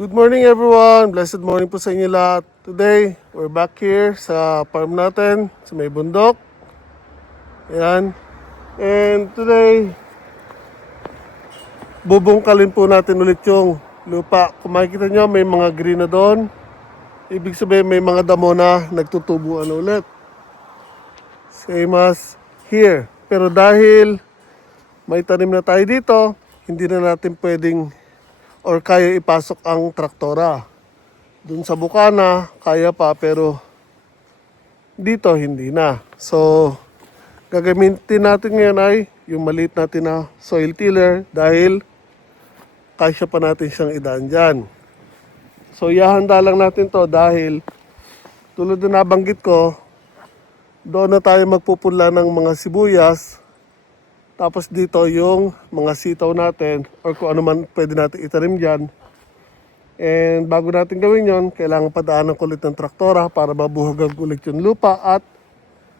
Good morning everyone! Blessed morning po sa inyo lahat. Today, we're back here sa farm natin, sa may bundok. Ayan. And today, bubungkalin po natin ulit yung lupa. Kung makikita nyo, may mga green na doon. Ibig sabihin, may mga damo na nagtutubuan ulit. Same as here. Pero dahil may tanim na tayo dito, hindi na natin pwedeng or kaya ipasok ang traktora. Dun sa bukana, kaya pa, pero dito hindi na. So, gagamitin natin ngayon ay yung maliit natin na soil tiller dahil kasya pa natin siyang idaan dyan. So, ihahanda lang natin to dahil tulad na nabanggit ko, doon na tayo magpupunla ng mga sibuyas. Tapos dito yung mga sitaw natin or kung ano man pwede natin itanim dyan. And bago natin gawin yon, kailangan padaanan ko ulit ng traktora para mabuhagan ulit yung lupa at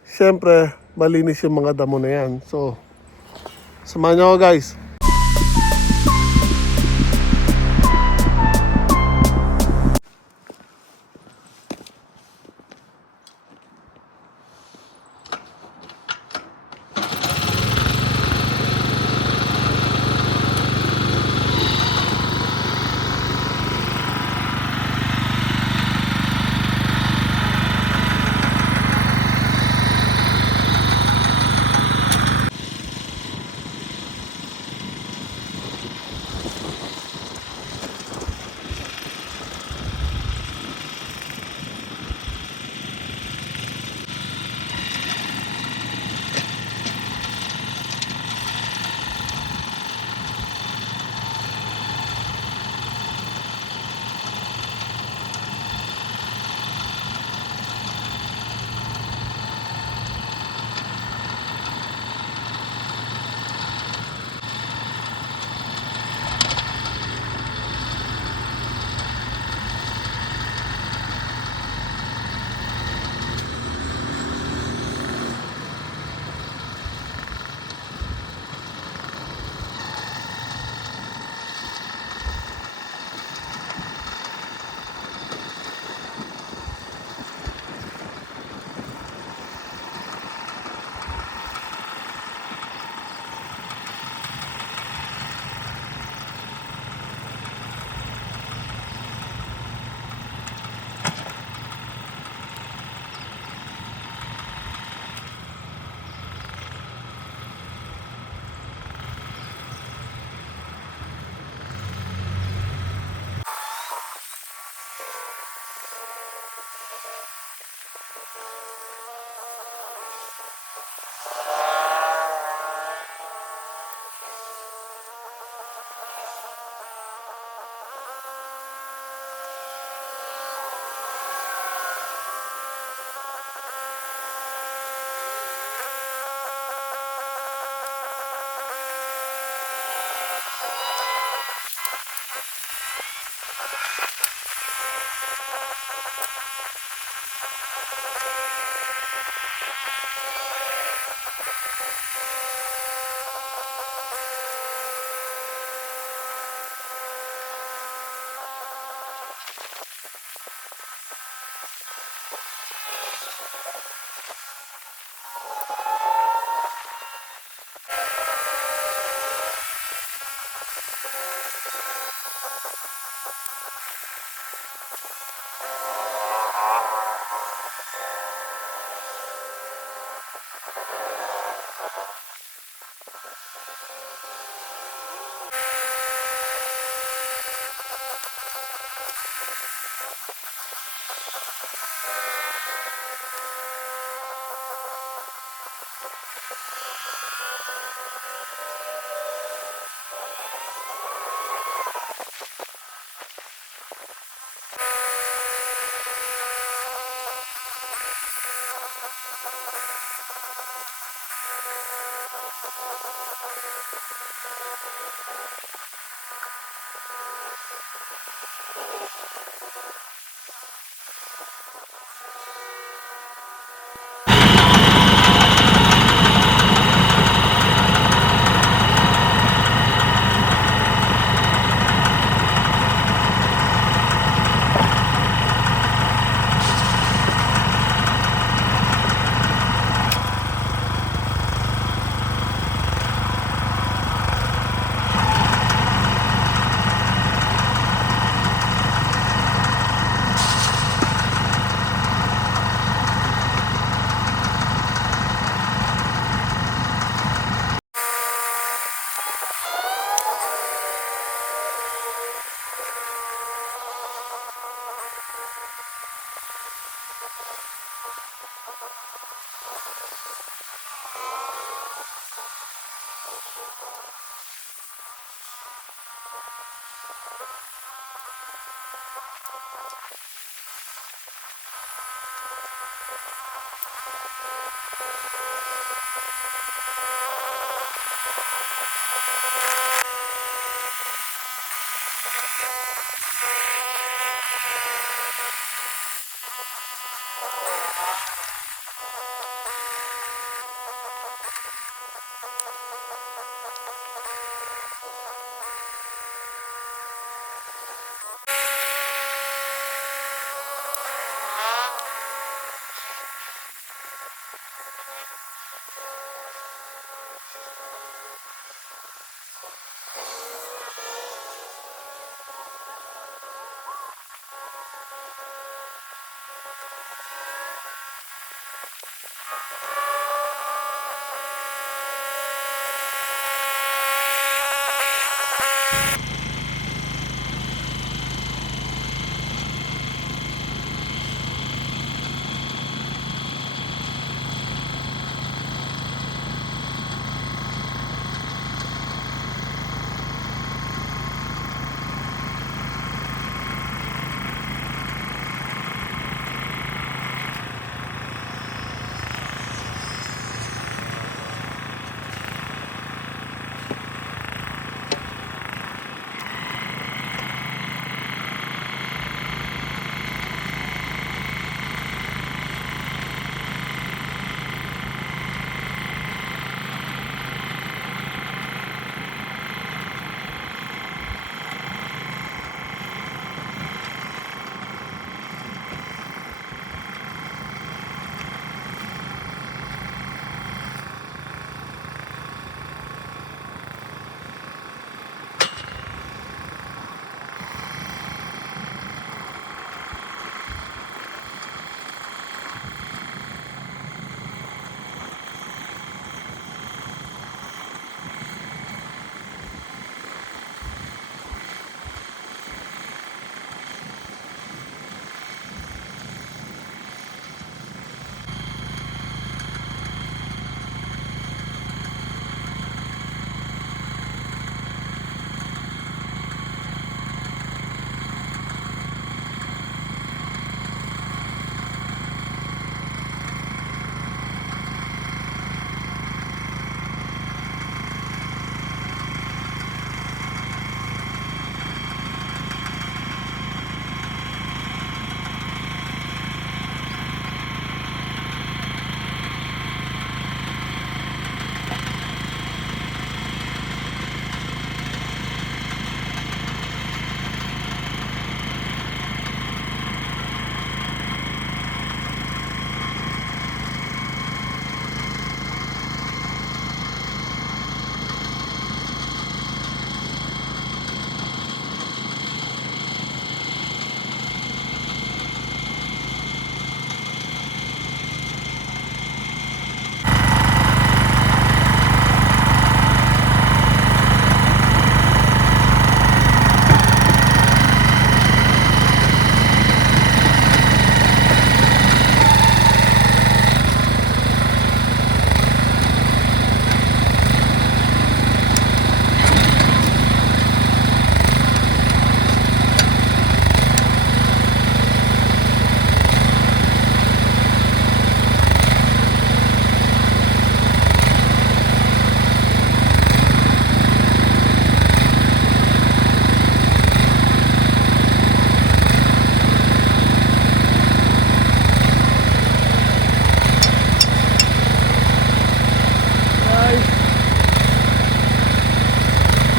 syempre malinis yung mga damo na yan. So, samahan nyo ako guys.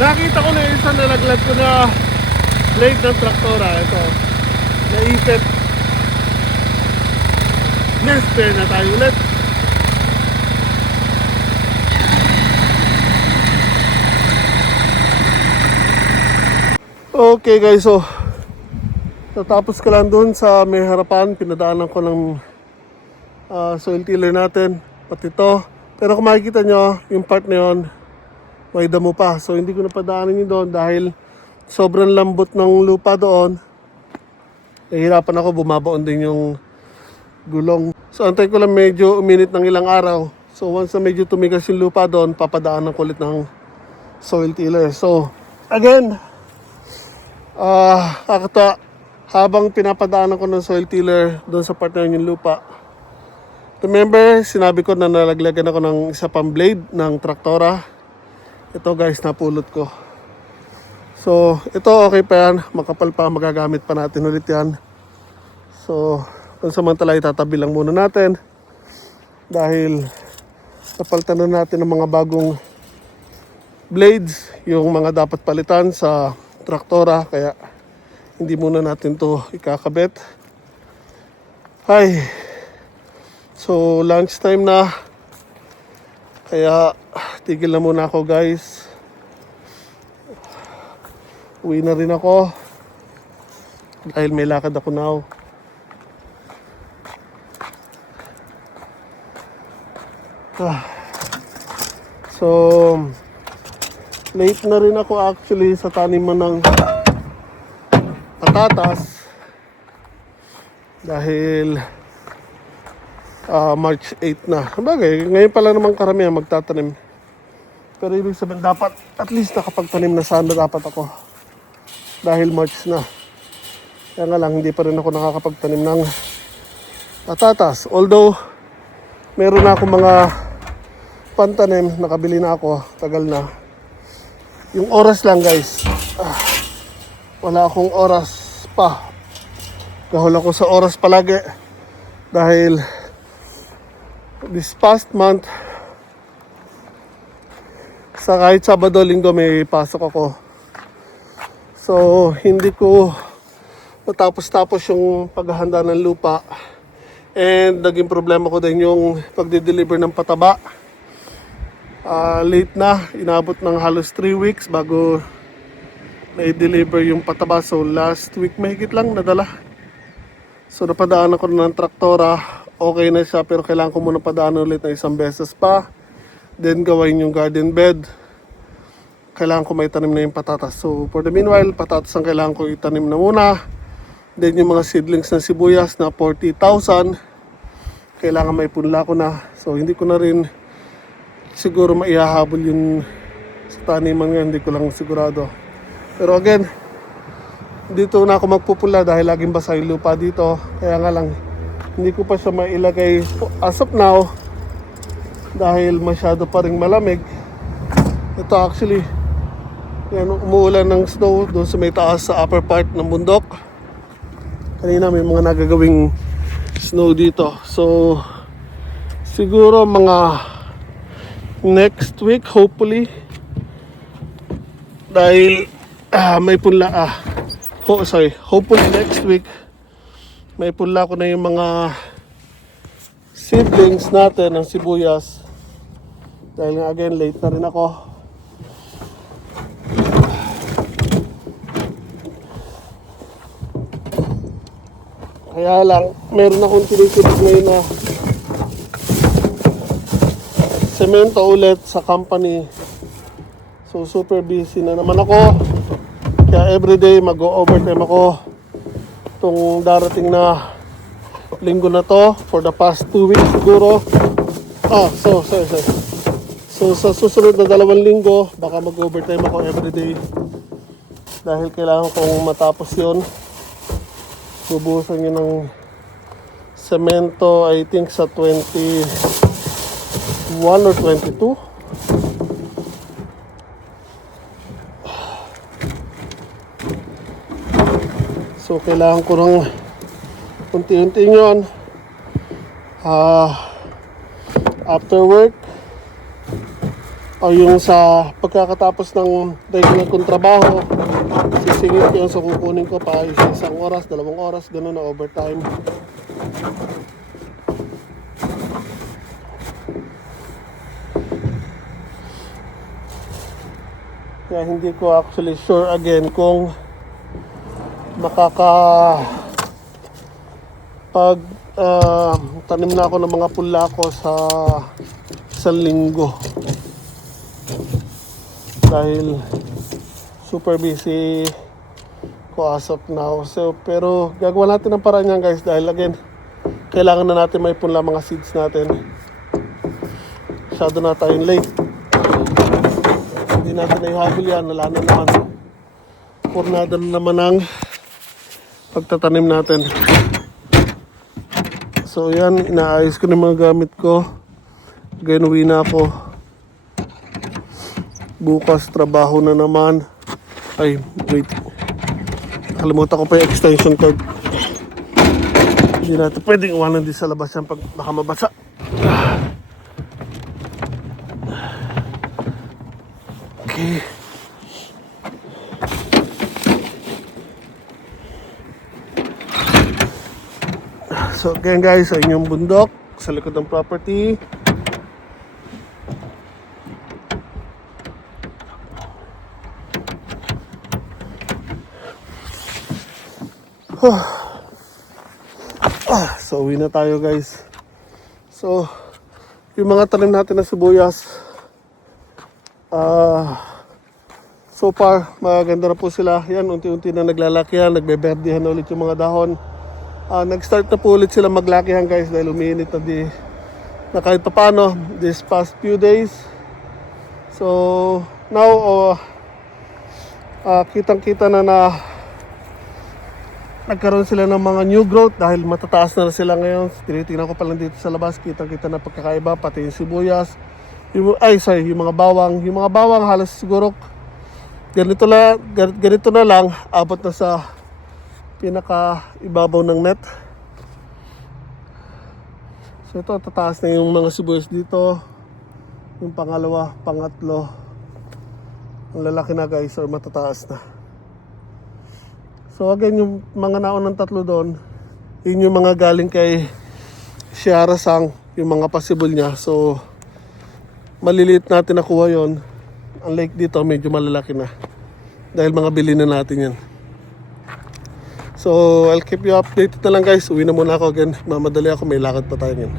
Nakita ko na yung isang nalaglag ko na blade ng traktora. Ito. Naipit. Next pair na tayo ulit. Okay guys, so tatapos ko lang dun sa may harapan. Pinadaanan ko ng soil tiller natin. Pati ito. Pero kung makikita nyo, yung part na yun, may damo pa. So hindi ko napadaanan yun doon dahil sobrang lambot ng lupa doon. Nahihirapan ako, bumabaon din yung gulong. So antay ko lang medyo uminit ng ilang araw. So once na medyo tumigas yung lupa doon, papadaanan ko ulit ng soil tiller. So, again, kakata, habang pinapadaanan ko ng soil tiller doon sa part na yun yung lupa, remember, sinabi ko na nalaglagan ako ng isa pang blade ng traktora. Ito guys, napulot ko. So, ito okay pa yan. Makapal pa, magagamit pa natin ulit yan. So, pansamantala itatabi lang muna natin. Dahil napalitan na natin ng mga bagong blades, yung mga dapat palitan sa traktora. Kaya, hindi muna natin to ikakabit. Ay, so lunch time na. Kaya, tigil na muna ako guys. Uwi na rin ako. Dahil may lakad ako now. So, late na rin ako actually sa taniman ng patatas. Dahil March 8 na. Bagay, ngayon pala naman karamihan magtatanim. Pero ibig sabihin dapat at least nakapagtanim na sana dapat ako. Dahil March na. Kaya nga lang, hindi pa rin ako nakakapagtanim ng patatas. Although, meron na ako mga pantanim, nakabili na ako, tagal na. Yung oras lang guys, wala akong oras pa. Gahol ako sa oras palagi. Dahil, this past month, sa kahit Sabado, Linggo may pasok ako. So, hindi ko matapos-tapos yung paghahanda ng lupa. And naging problema ko din yung pagde-deliver ng pataba. Late na, inabot ng halos 3 weeks bago na-deliver yung pataba. So, last week mahigit lang nadala. So, napadaan ako ng traktora. Okay na siya pero kailangan ko muna padaan ulit na isang beses pa. Then, gawain yung garden bed. Kailangan ko may tanim na yung patatas. So, for the meanwhile, patatas ang kailangan ko itanim na muna. Then, yung mga seedlings ng sibuyas na 40,000, kailangan may punla ko na. So, hindi ko na rin siguro maihahabol yung sa taniman nga. Hindi ko lang sigurado. Pero again, dito na ako magpupula dahil laging basa yung lupa dito. Kaya nga lang, hindi ko pa siya mailagay as of now dahil masyado pa ring malamig. Ito actually, yan, umuulan ng snow doon sa may taas sa upper part ng bundok. Kanina may mga nagagawing snow dito. So, siguro mga next week, hopefully. Dahil may punla, hopefully next week, may punla ko na yung mga seedlings natin ng sibuyas. Dahil nga again, late na rin ako. Kaya lang, meron akong tinitindig ngayon na semento ulit sa company. So, super busy na naman ako. Kaya everyday mag-overtime ako. Itong darating na linggo na to, for the past 2 weeks siguro. Sorry. So, sa susunod na 2 linggo, baka mag-overtime ako everyday. Dahil kailangan kong matapos yon. Bubuhusan nyo ng semento, I think sa 21 or 22. So, kailangan ko ng unti-unti yun. After work, o yung sa pagkakatapos ng regular kong trabaho, sisingit ko yun, so kukunin ko pa isang oras, 2 oras, gano'n na overtime. Kaya hindi ko actually sure again kung tanim na ako ng mga pula ko sa 1 linggo. Dahil super busy ko as of now. So, pero gagawa natin ng paraan yan guys dahil again, kailangan na natin may punla mga seeds natin. Masyado na tayong late. Hindi Hindi natin na ihabol yan. Wala na naman. Pornada na naman ang pagtatanim natin. So yan, inaayos ko na yung mga gamit ko. Ngayon uwi na ako. Bukas trabaho na naman. Ay, wait. Nakalimutan ko pa yung extension cord. Hindi natin pwedeng iwanan din sa labas yan pag baka mabasa. Okay. So again guys, sa inyong bundok, sa likod ng property. So uwi na tayo guys. So yung mga tanim natin na sibuyas, so far maganda na po sila. Yan, unti-unti na naglalaki yan, nagbeberdihan na ulit yung mga dahon. Nag-start na po ulit sila maglakihan guys dahil umiinit na kahit papano this past few days. So now kitang-kita na nagkaroon sila ng mga new growth dahil matataas na sila ngayon. Tinitingnan ko pa lang dito sa labas, kitang-kita na pagkakaiba, pati yung sibuyas. Yung mga bawang. Yung mga bawang halos siguro ganito na lang, abot na sa pinaka ibabaw ng net. So ito, tataas na yung mga sibuyas dito. Yung pangalawa, pangatlo, ang lalaki na guys, or matataas na. So again, yung mga naunang tatlo doon, yun yung mga galing kay Shiara Sang, yung mga possible niya. So maliliit natin nakuha yon. Unlike dito, medyo malalaki na dahil mga bili na natin yan. So I'll keep you updated na lang guys. Uwi na muna ako again. Mamadali ako, may lakad pa tayo ngayon.